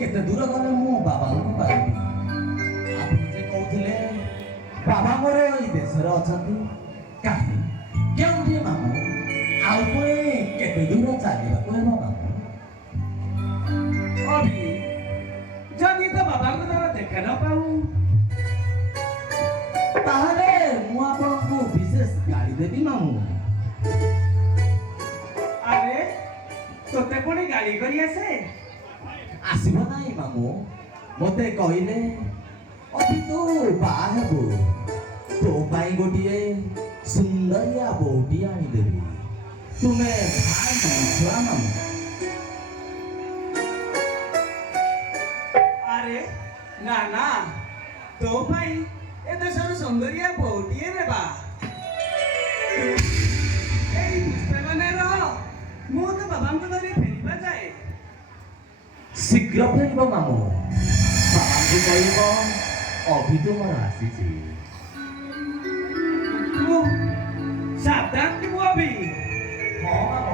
କେତେ ଦୂର ଗଲେ ମୁଁ ବାବାଙ୍କୁ ପାଇବି। ଆପଣ ଯେ କହୁଥିଲେ ବାବା ମୋର ଏଇ ଦେଶରେ ଅଛନ୍ତି, କାହିଁ କେଉଁଠି ମାମୁଁ? ଆଉ ପୁଣି କେତେ ଦୂର ଚାଲିବାକୁ ହେବ ମାମୁଁ? अभी जदि तो बाबा को तारा देखा न पाऊ ତାହେଲେ ମୁଁ ଆପଣଙ୍କୁ ବିଶେଷ ଗାଳି ଦେବି ମାମୁଁ। अरे तोते पुणी गाड़ी करी आसे ଆସିବ ନାହିଁ ମାମୁଁ। ମୋତେ କହିଲେ ଅଭି ତୁ ବାହା ହେବୁ, ତୋ ପାଇଁ ଗୋଟିଏ ସୁନ୍ଦରିଆ ବୋହୂଟିଏ ଆଣିଦେବି, ତୁମେ ଭାଇ ଛୁଆ ମାମୁଁ। अरे ना ना तो भाई ए देशर सौंदर्य बहुटिए रे बा एई पुष्पे माने रह मु तो बाबांको धरि फेरिबा जाए ଶୀଘ୍ର ଫେରିବ ମାମୁଁ। ବାବାଙ୍କୁ କହିବ ଅଭି ତୁମର ଆସିଛି। मु सावधान कि मु अभी ହଁ ମାମୁଁ।